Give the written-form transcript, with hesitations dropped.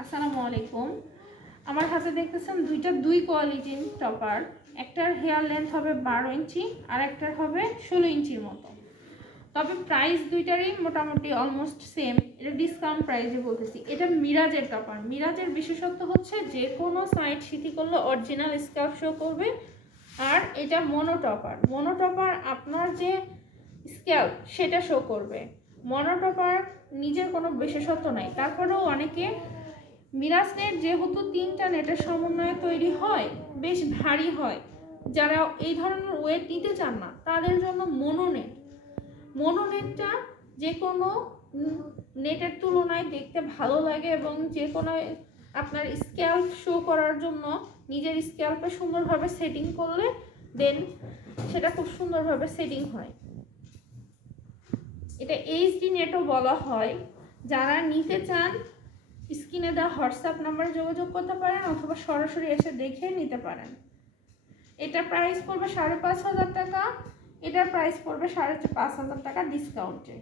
আসসালামু আলাইকুম। আমার হাতে দেখতেছেন দুই কোয়ালিটির টপার। একটার হেয়ার লেন্থ হবে 12 ইঞ্চি আর একটার হবে 16 ইঞ্চির মতো। তবে প্রাইস দুইটারই মোটামুটি অলমোস্ট সেম। এটা ডিসকাউন্ট প্রাইসে বলতেছি। এটা মিরাজের টপার। মিরাজের বিশেষত্ব হচ্ছে যে কোনো সাইড সিটি করলে অরিজিনাল স্ক্যাল্প শো করবে। আর এটা মনোটপার আপনার যে স্ক্যাল্প সেটা শো করবে। মনোটপার নিজের কোনো বিশেষত্ব নাই, তারপরেও অনেকে মিরাজ নেট যেহেতু 3টা নেটের সমন্বয়ে তৈরি হয়, বেশ ভারী হয়, যারা এই ধরনের ওয়েট নিতে চান না তাদের জন্য মনোনেটটা যে কোনো নেটের তুলনায় দেখতে ভালো লাগে এবং যে কোনো আপনার স্ক্যাল্প শো করার জন্য নিজের স্ক্যাল্পে সুন্দরভাবে সেটিং করলে দেন সেটা খুব সুন্দরভাবে সেটিং হয়। এটা এইচডি নেটও বলা হয়। যারা নিতে চান স্ক্রিনে দেওয়া হোয়াটসঅ্যাপ নাম্বারে যোগাযোগ করতে পারেন অথবা সরাসরি এসে দেখে নিতে পারেন। এটা প্রাইস পড়বে 5,500 টাকা, এটার প্রাইস পড়বে 5,500 টাকা ডিসকাউন্টে।